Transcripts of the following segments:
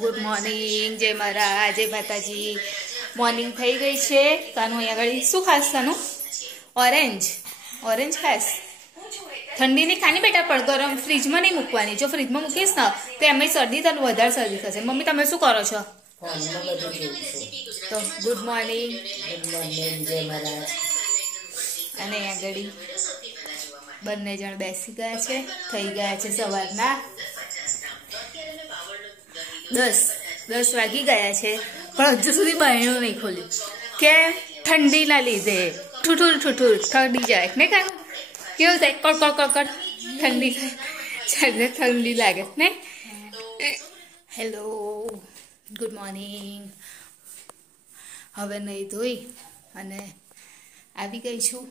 Good morning, જય મહારાજ, જય માતાજી. મોર્નિંગ થઈ ગઈ છે. કાનું અહીંયા આગળ શું ખાસ? કાનું ઓરેન્જ ખાસ? ઠંડી ની ખાની બેટા, પણ ગરમ ફ્રીજમાં નહીં મૂકવાની. જો ફ્રીજમાં મૂકીશ ને તો એમાં શરદી તને વધારે શરદી થશે. મમ્મી તમે શું કરો છો? તો ગુડ મોર્નિંગ, જય મહારાજ. અને અહીંયા આગળ બંને જણ બેસી ગયા છે. થઈ ગયા છે સવારના 10 વાગી ગયા છે, પણ હજુ સુધી બહેણું નહીં ખોલ્યું કે ઠંડીના લીધે ઠુઠુર ઠંડી જાય ને. કાં કેવું થાય? કડ ઠંડી થાય, ઠંડી લાગે ને. Hello, good morning. હવે નહીં ધોઈ અને આવી ગઈ છું.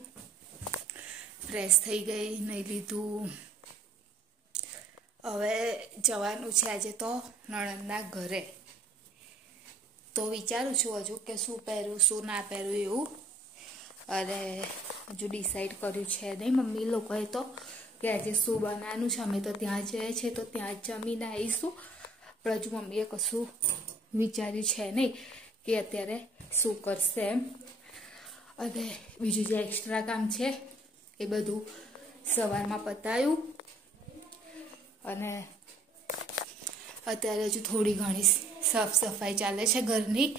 ફ્રેશ થઈ ગઈ, નહીં લીધું. હવે જવાનું છે આજે તો નણંદના ઘરે. તો વિચારું છું હજુ કે શું પહેરું શું ના પહેરું એવું. અને હજુ ડિસાઈડ કર્યું છે નહીં મમ્મી લોકોએ તો કે આજે શું બનાવવાનું છે. અમે તો ત્યાં જઈએ છીએ તો ત્યાં જ જમીને આવીશું. પણ હજુ મમ્મીએ કશું વિચાર્યું છે નહીં કે અત્યારે શું કરશે એમ. અને બીજું જે એક્સ્ટ્રા કામ છે એ બધું સવારમાં પતાયું. અને અત્યારે હજુ થોડી ઘણી સાફ સફાઈ ચાલે છે ઘરની,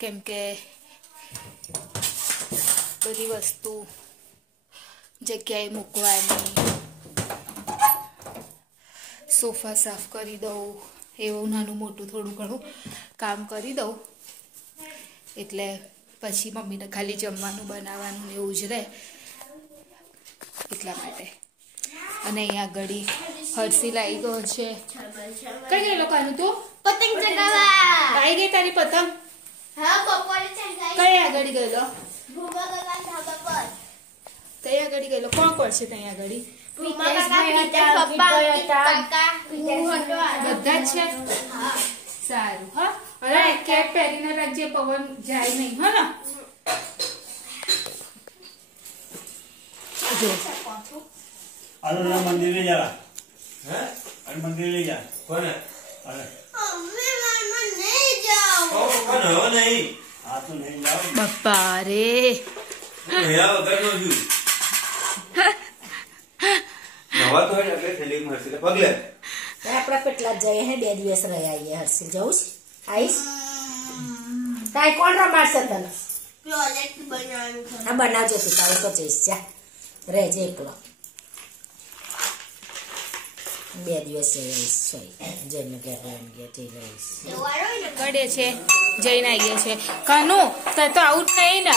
કેમ કે બધી વસ્તુ જગ્યાએ મૂકવાની. સોફા સાફ કરી દઉં, એવું નાનું મોટું થોડું ઘણું કામ કરી દઉં. એટલે પછી મમ્મીને ખાલી જમવાનું બનાવવાનું એવું જ રહે, એટલા માટે. અને અહીંયા ઘડી હર્ષી લાવી ગયો છે. કઈ ગયેલો કાનું તું? પતંગ ચગાવવા આવી ગઈ તારી પતંગ? હા, બપોરે ચગાવી. કઈ આગળ ગયેલો? ભૂમા કાકા ધાબા પર. ત્યાં આગળ ગયેલો? કોણ કોણ છે ત્યાં આગળ? ભૂમા કાકા, પપ્પા, કાકા, બધા જ છે. સારું. હા, અરે કેપ પહેરીને રાખજે, પવન જાય નહીં. હા ને? જો અરે મંદિર લઈ જા. હે? અરે મંદિર લઈ જા. કોને? અરે અમે મામા નહીં જાઓ. કોને હવે નહીં? આ તો નહીં જાવ. બાપા રે, ભૈયા વગર નો છું. નવા તો એટલે ઠંડી મળશે એટલે પગલે. આપડા કેટલા જઈએ હે? 2 દિવસ રહી આવીએ. હર્ષી જવું છે? આવીશ? કાંઈ કોણ રમાડશે તને? પ્રોજેક્ટ બનાવવાનું. હા, બનાવજો તું. તારું તો જઈશ. જા રહેજે એકલો. 2 દિવસ જઈ આવીશ. જઈને ગયા જઈ રહીશ. કડે છે, જઈને આવીએ છે. કાનું તાર તો આવું જ નહીં ને?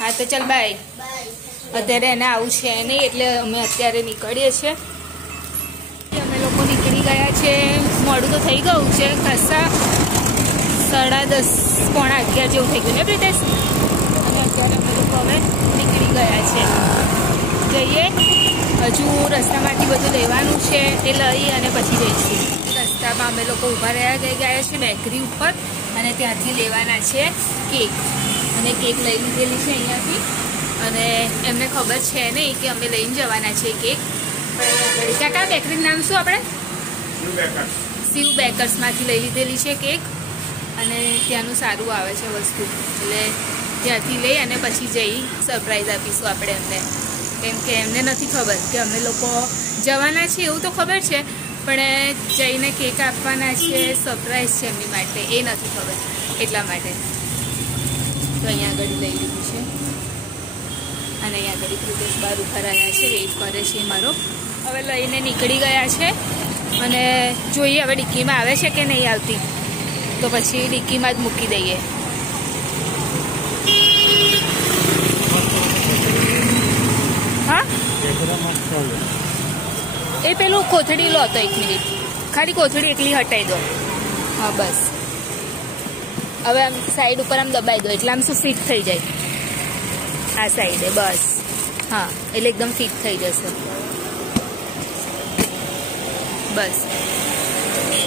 હા તો ચાલ બાય. અત્યારે એને આવું છે નહીં એટલે અમે અત્યારે નીકળીએ છીએ. અમે લોકો નીકળી ગયા છે. મોડું તો થઈ ગયું છે ખાસા. 10:30 પોણા 11 જેવું થઈ ગયું ને પ્રિતેશ? અને અત્યારે અમે લોકો હવે નીકળી ગયા છે. જઈએ. હજુ રસ્તામાંથી બધું લેવાનું છે એ લઈ અને પછી જઈશું. રસ્તામાં અમે લોકો ઊભા ગયા છે બેકરી ઉપર, અને ત્યાંથી લેવાના છે કેક. અને કેક લઈ લીધેલી છે અહીંયાથી. અને એમને ખબર છે નહીં કે અમે લઈને જવાના છીએ કેક. કાકા બેકરીનું નામ શું આપણે? શિવ બેકર્સમાંથી લઈ લીધેલી છે કેક. અને ત્યાંનું સારું આવે છે વસ્તુ, એટલે ત્યાંથી લઈ અને પછી જઈ સરપ્રાઈઝ આપીશું આપણે એમને. કેમ કે એમને નથી ખબર કે અમે લોકો જવાના છીએ એવું તો ખબર છે, પણ જઈને કેક આપવાના છે, સરપ્રાઈઝ છે એમની માટે, એ નથી ખબર. એટલા માટે તો અહીંયા આગળ લઈ લીધું છે. અને અહીંયા આગળ પ્રિતેશ બહાર ઉભા રહ્યા છે, વેઇટ કરે છે મારો. હવે લઈને નીકળી ગયા છે. અને જોઈએ હવે ડિક્કીમાં આવે છે કે નહીં આવતી, તો પછી ડિક્કીમાં જ મૂકી દઈએ. હા, એ પેલું કોથળી લો તો 1 મિનિટ, ખાલી કોથળી એકલી હટાવી દો. હા બસ. હવે આમ સાઈડ ઉપર આમ દબાઈ દો એટલે આમ શું ફિટ થઈ જાય આ સાઈડે. બસ હા, એટલે એકદમ ફિટ થઈ જશે. બસ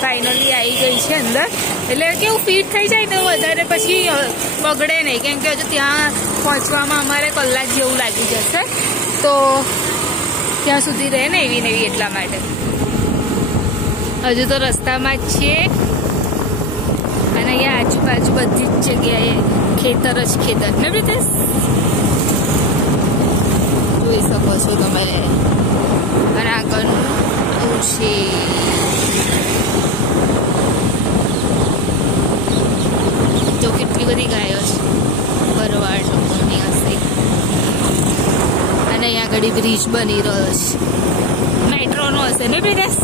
ફાઇનલી આવી ગઈ છે અંદર. એટલે કેવું ફિટ થઈ જાય ને વધારે પછી બગડે નહીં, કેમ કે હજુ ત્યાં પહોંચવામાં અમારે કલાક જેવું લાગી જશે. તો ત્યાં સુધી રહે ને એવી ને એવી, એટલા માટે. હજુ તો રસ્તામાં જ છીએ અને અહીંયા આજુબાજુ બધી જ જગ્યાએ ખેતર જ ખેતર ને પ્રિતેશ જોઈ શકો છો તમે. અને આગળ આવું છે તો કેટલી બધી ગાયો છે ભરવાડ લોકોની હશે. અને અહીંયા આગળ બ્રિજ બની રહ્યો છે મેટ્રોનો હશે ને પ્રિતેશ.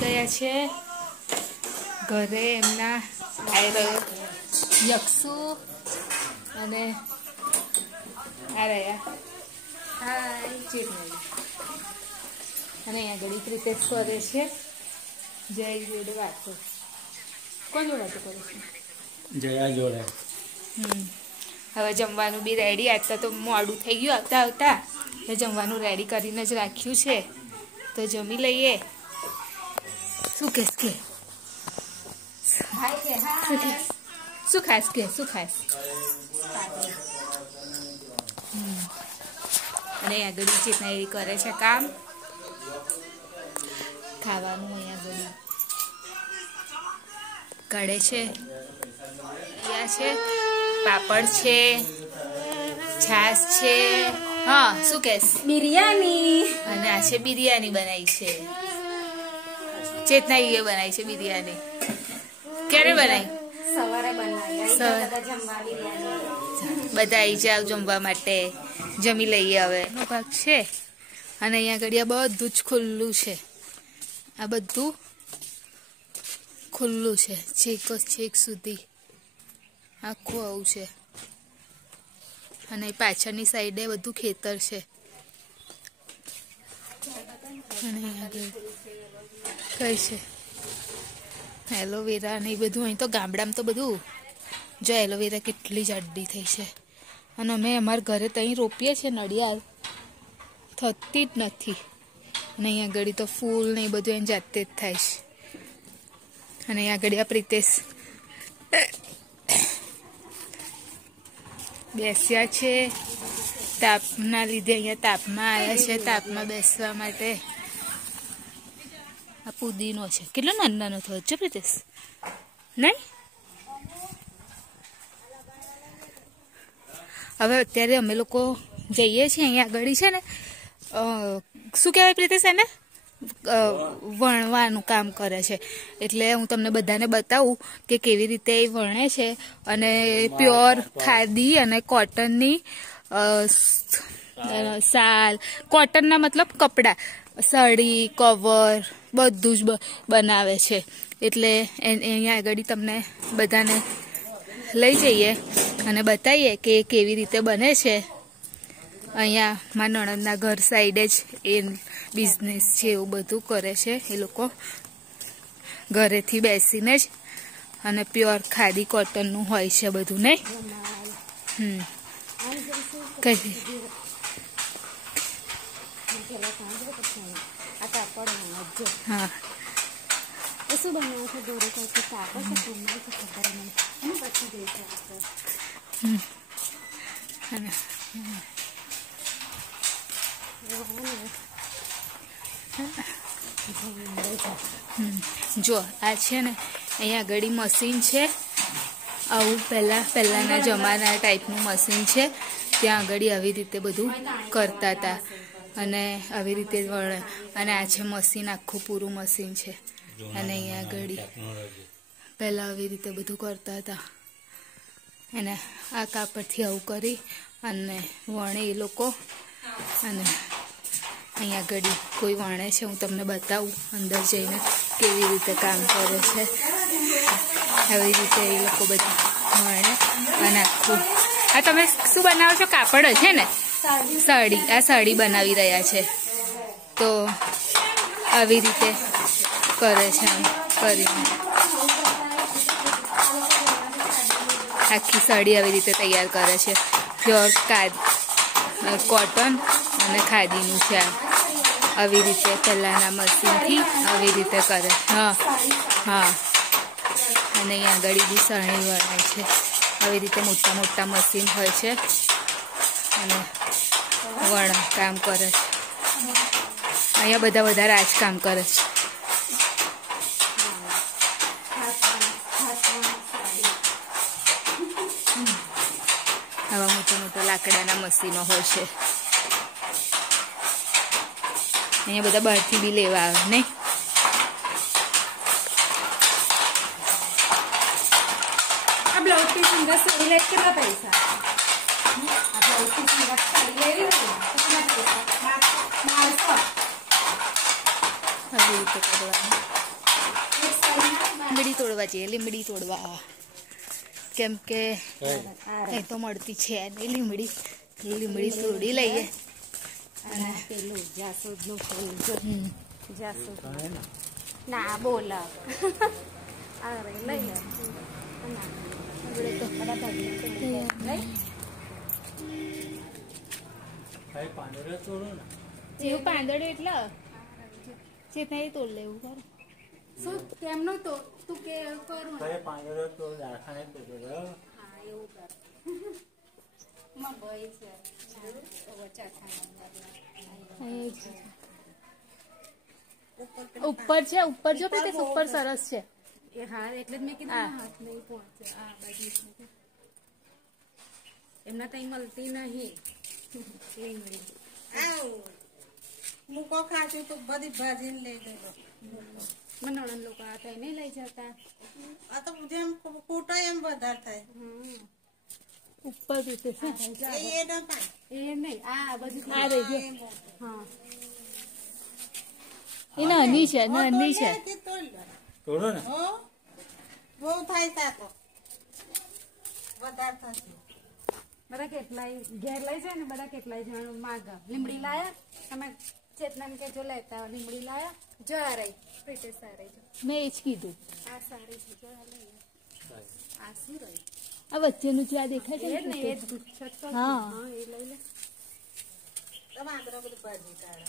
ગયા છે ઘરે એમના આવી રહ્યો યક્ષુ અને આ રહ્યા હાય ચીટણી. અને અહીંયા ઘડી પ્રિતેશ કરે છે જય જોડે વાતો. કોણ જોડે વાતો કરે છે? જયા જોડે. હવે જમવાનું બી રેડી. આવતા તો મોડું થઈ ગયું આવતા આવતા એટલે જમવાનું રેડી કરીને જ રાખ્યું છે તો જમી લઈએ. શું કહેશ કે શું ખાસ કે શું ખાસ? અને આગળ ચેતના એવી કરે છે કામ ખાવાનું. અહીંયા આગળ કાઢે છે. અહીંયા છે પાપડ છે છાશ છે. હા શું કહેશ? બિરયાની. અને આ છે બિરયાની બનાવી છે ચેતના એ બનાવી છે બિરયાની. ક્યારે બનાવી? સવારે બનાવી. બધા આવી જાવ જમવા માટે. જમી લઈએ હવે નો ભાગ છે. અને અહીંયા આગળ બધું જ ખુલ્લું છે. આ બધું ખુલ્લું છે છેક સુધી આખું આવું છે. અને પાછળની સાઈડે બધું ખેતર છે. અને આગળ કઈ છે એલોવેરા ને એ બધું. અહીં તો ગામડામાં તો બધું જો એલોવેરા કેટલી જાડી થઈ છે. અને અમે અમારા ઘરે ત્યાં રોપીએ છીએ નડિયાદ થતી જ નથી. અને અહીંયા આગળ તો ફૂલ ને એ બધું એની જાતે જ થાય છે. અને અહીંયા આગળ આ પ્રિતેશ બેસ્યા છે તાપના લીધે. અહીંયા તાપમાં આવ્યા છે તાપમાં બેસવા માટે. આ પુદીનો છે કેટલો નાનો નાનો થયો છે પ્રિતેશ નહીં? હવે અત્યારે અમે લોકો જઈએ છીએ અહીંયા આગળ છે ને શું કહેવાય પ્રિતેશ એને વણવાનું કામ કરે છે. એટલે હું તમને બધાને બતાવું કે કેવી રીતે એ વણે છે. અને પ્યોર ખાદી અને કોટનની શાલ કોટનના મતલબ કપડાં સાડી કવર બધું જ બનાવે છે. એટલે અહીંયા આગળ તમને બધાને લઈ જઈએ અને બતાવીએ કે કેવી રીતે બને છે. અહીંયા મારા નણંદના ઘર સાઈડે જ એ બિઝનેસ છે એવું બધું કરે છે એ લોકો ઘરેથી બેસીને જ. અને પ્યોર ખાદી કોટનનું હોય છે બધું નહીં? કઈ હા શું બનાવે છે દોરો કાઢી કાપડ છે ખબર નહીં અને પછી દે છે. જો આ છે ને અહીંયા આગળ મશીન છે. આવું પહેલાના જમાના ટાઈપનું મશીન છે. ત્યાં આગળ આવી રીતે બધું કરતા હતા અને આવી રીતે વળે. અને આ છે મશીન આખું પૂરું મશીન છે. અને અહીંયા આગળ પહેલાં આવી રીતે બધું કરતા હતા. અને આ કાપડથી આવું કરી અને વણે એ લોકો. અને અહીંયા આગળ કોઈ વણે છે હું તમને બતાવું અંદર જઈને કેવી રીતે કામ કરે છે. આવી રીતે એ લોકો બધું વણે. અને આખું આ તમે શું બનાવો છો? કાપડ છે ને સાડી. આ સાડી બનાવી રહ્યા છે. તો આવી રીતે કરે છે આમ કરીને આખી સાડી આવી રીતે તૈયાર કરે છે. પ્યોર કોટન અને ખાદીનું છે. આવી રીતે પહેલાંના મશીનથી આવી રીતે કરે. હા હા. અને અહીંયા આગળ બી સાડી વણાય છે. આવી રીતે મોટા મોટા મશીન હોય છે અને કામ કરે છે. અહીંયા બધા વધારે આ જ કામ કરે છે. આવા મોટા મોટા લાકડાના મશીનો હોય છે. અહીંયા બધા બહારથી બી લેવા આવે નહીં. આ બ્લાઉઝ પીસ સિંગર સાડી લે કેટલા પૈસા? આ બ્લાઉઝ પીસ સિંગર સાડી લેવી હોય ને તો કેટલા પૈસા? 1200. આવી રીતે કરવાનું. લીમડી તોડવા જઈએ, લીમડી તોડવા. કેમ કે એ તો મળતી છે નહીં લીમડી. લીમડી તોડી લઈએ. અને પેલું જાસૂદનું ફૂલ જો. જાસૂદ ના બોલ અરે લઈ લે. જેવું પાંદડે એટલે ચેતના એ તોડ લેવું કર. શું કેમનું તો તું કે કરું હા એવું કર માં ભાઈ છે ઉપર છે, ઉપર જો પ્રીતેશ, ઉપર સરસ છે. એ હા એટલે જ મેં કીધું હાથ નહીં પહોંચે આ બાજુ એમના ત્યાં મળતી નહીં લીમડી. મૂકો ખાતું તો બધી ભાજીને લઈ લેજો. મને નણંદ લોકો આ ત્યાં નહીં લઈ જતા. આ તો જેમ કૂટો એમ વધારે થાય. ઉપર પ્રીતેશ એ ના પાય. એ નહીં આ બધું આ રહી ગઈ. હા એ નાની છે, નાની છે. તોડો ને. હો બહુ થાય તા તો વધારે થશે. બધા કેટલાય ઘેર લઈ જાય ને બધા કેટલાય જણ માગા લીમડી લાયા તમે ચેતનાને કે જો લેતા લીમડી લાયા જો આ રહી પ્રીતેશ આ રહી જો મેં એ જ કીધું. આ સારી છે જો આ લઈ આ શું રહી આ વચ્ચેનું જે આ દેખાય એ જ છે ને ને એ જ ગુચ્છત તો હા. હા એ લઈ લે તો વાંદરો બધું ભાજી કાઢે.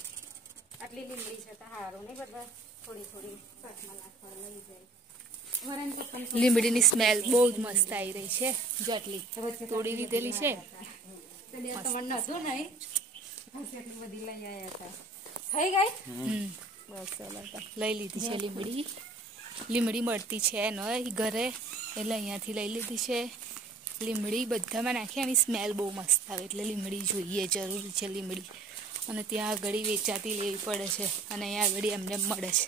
આટલી લીમડી છે તો હારું નહીં બધા થોડી થોડી શાકમાં નાખવા લઈ જાય વરણ પપ્પાને લીમડીની સ્મેલ બહુ જ મસ્ત આવી રહી છે. જો આટલી તોડી લીધેલી છે. તમારે નતું નહીં પછી એટલી બધી લઈ આવ્યા હતા થઈ ગઈ બસ ચાલો લઈ લીધી છે લીમડી. લીમડી મળતી છે નહીં ઘરે એટલે અહીંયાથી લઈ લીધી છે. લીમડી બધામાં નાખી એની સ્મેલ બહુ મસ્ત આવે એટલે લીમડી જોઈએ, જરૂરી છે લીમડી. અને ત્યાં આગળ વેચાતી લેવી પડે છે અને અહીંયા આગળ એમને મળે છે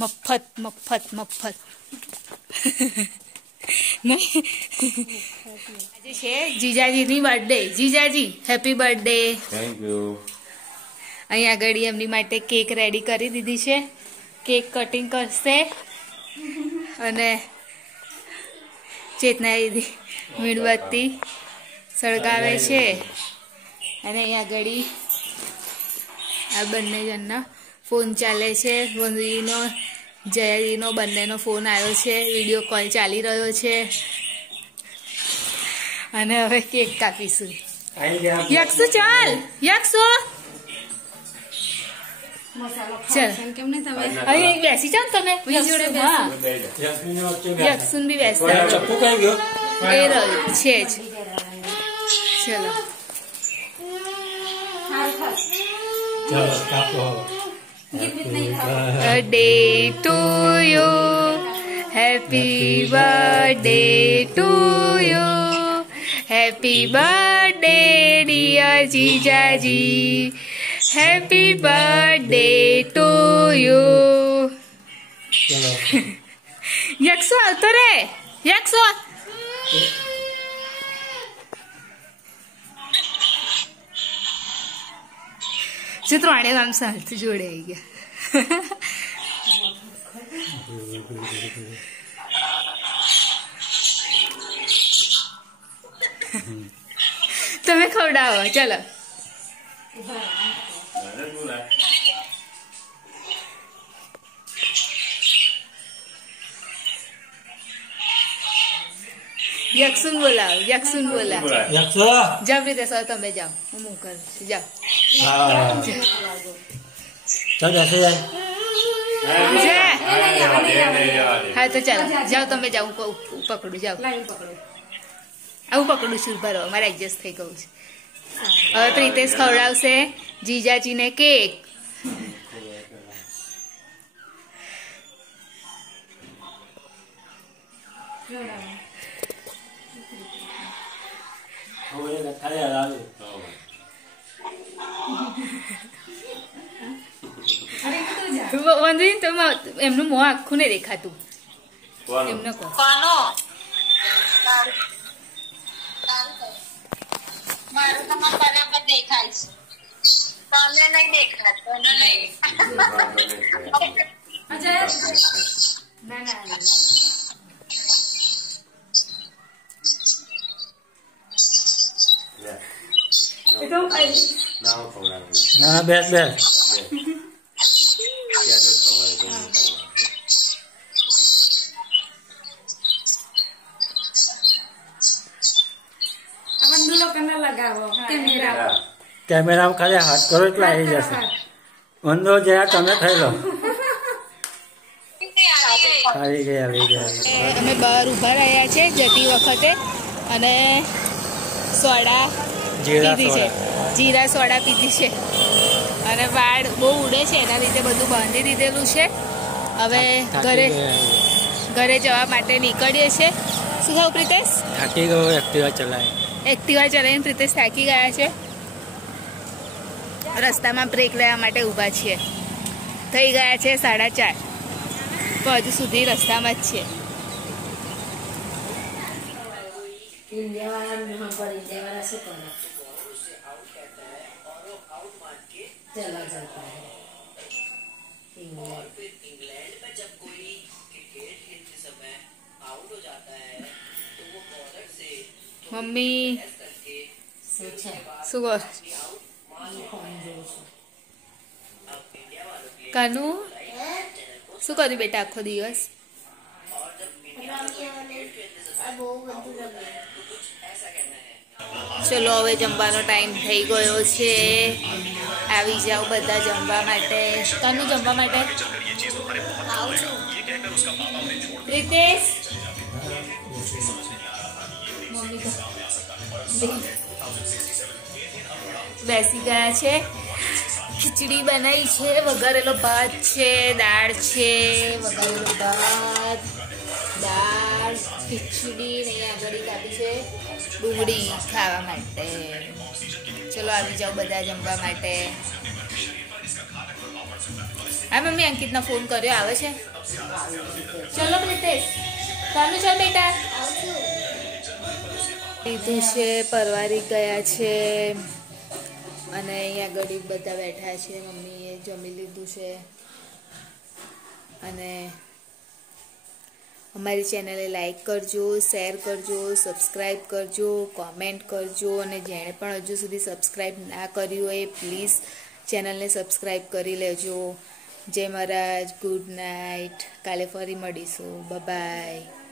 મફત મફત મફત. આજે છે જીજાજીની બર્થડે. જીજાજી હેપી બર્થડે. Thank you. અહીંયા આગળ એમની માટે કેક રેડી કરી દીધી છે. કેક કટિંગ કરશે અને ચેતના દીદી મીણબત્તી સળગાવે છે. અને અહીંયા આગળ આ બંને જણના ફોન ચાલે છે. વંદીનો જયાદીનો બંનેનો ફોન આવ્યો છે, વિડીયો કોલ ચાલી રહ્યો છે. અને હવે કેક કાપીશું. યક્ષુ ચાલ, યક્ષુ ચાલ કેમ નહીં તમે અહીં બેસી જાઓ ને તમે. હા યક્ષુન બી બેસતા ચપ્પુ કઈ ગયો? એ રહ્યું છે જ. ચલો ચાલો કાપો. Birthday to you, happy birthday to you, happy birthday dear જીજાજી, હેપી બર્થડે ટુ યુ. યક્ષુ આવતો રે, યક્ષુ જો ત્રણે આમ સાથે જોડાઈ ગયા. તમે ખવડાવો ચલો. યક્ષુન બોલાવો, યક્ષુન બોલાવો. યક્ષો. જાઓ પ્રીતેશ તમે જાઓ, હું કરું છું. જાઓ હા. ચાલ બેસી જાય. હા તો ચાલો જાઓ તમે જાઓ. હું પકડું જાઓ. લાઈન પકડો આવું પકડું છું. ભરો મારે એડજસ્ટ થઈ ગયું છે. હવે પ્રીતેશ ખવડાવશે જીજાજીને કેક. હવે ખાલી આવે વાંધો નહીં તો એમનું મોં આખું નહીં દેખાતું એમને કહો મારું તો બરાબર દેખાય છે તમને નહીં દેખાતું નહીં ના બેસ બેસ કેમેરામાં ખાલી હાથ કરો એટલે આવી જશે વંદો જરા તમે ખાઈ લો આવી ગયા અમે બહાર ઉભા રહ્યા છે જતી વખતે અને સોડા પીધી છે જીરા સોડા પીધી છે અને વાળ બહુ ઉડે છે એના લીધે બધું બાંધી દીધેલું છે હવે ઘરે જવા માટે નીકળીએ છીએ શું થયું પ્રિતેશ થાકી ગયો એક્ટિવા ચલાવીને પ્રિતેશ થાકી ગયા છે રસ્તામાં બ્રેક લેવા માટે ઊભા છીએ થઈ ગયા છે 4:30 તો હજુ સુધી રસ્તામાં જ છે ઇન્ડિયાવાળા પર ઇન્ડિયાવાળા શું કરે ચલા જતા इंग्लैंड में जब कोई क्रिकेट खेलते समय आउट हो जाता है तो वो बॉलर से મમ્મી करके શું છે શું કર કાનુ શું કર્યું બેટા આખો દિવસ ચલો હવે જમવાનો ટાઈમ થઈ ગયો છે આવી જાઓ બધા જમવા માટે કાનું જમવા માટે રીતેશ બેસી ગયા છે ખીચડી બનાવી છે વઘારેલો ભાત છે દાળ છે વઘારેલો ભાત દાળ ખીચડી ને આગળ કાપી છે ડુંગળી ખાવા માટે ચલો આવી જાઓ બધા જમવા માટે હા મમ્મી અંકિતનો ફોન કર્યો આવે છે ચલો પ્રિતેશ ચાલુ ચાલ બેટા લીધું છે પરવારી ગયા છે અને અહીંયા ગરીબ બધા બેઠા છે મમ્મીએ જમી લીધું છે અને અમારી ચેનલે લાઈક કરજો શેર કરજો સબસ્ક્રાઈબ કરજો કોમેન્ટ કરજો અને જેણે પણ હજુ સુધી સબસ્ક્રાઈબ ના કર્યું હોય પ્લીઝ ચેનલને સબસ્ક્રાઈબ કરી લેજો જય મહારાજ ગુડ નાઇટ કાલે ફરી મળીશું બાય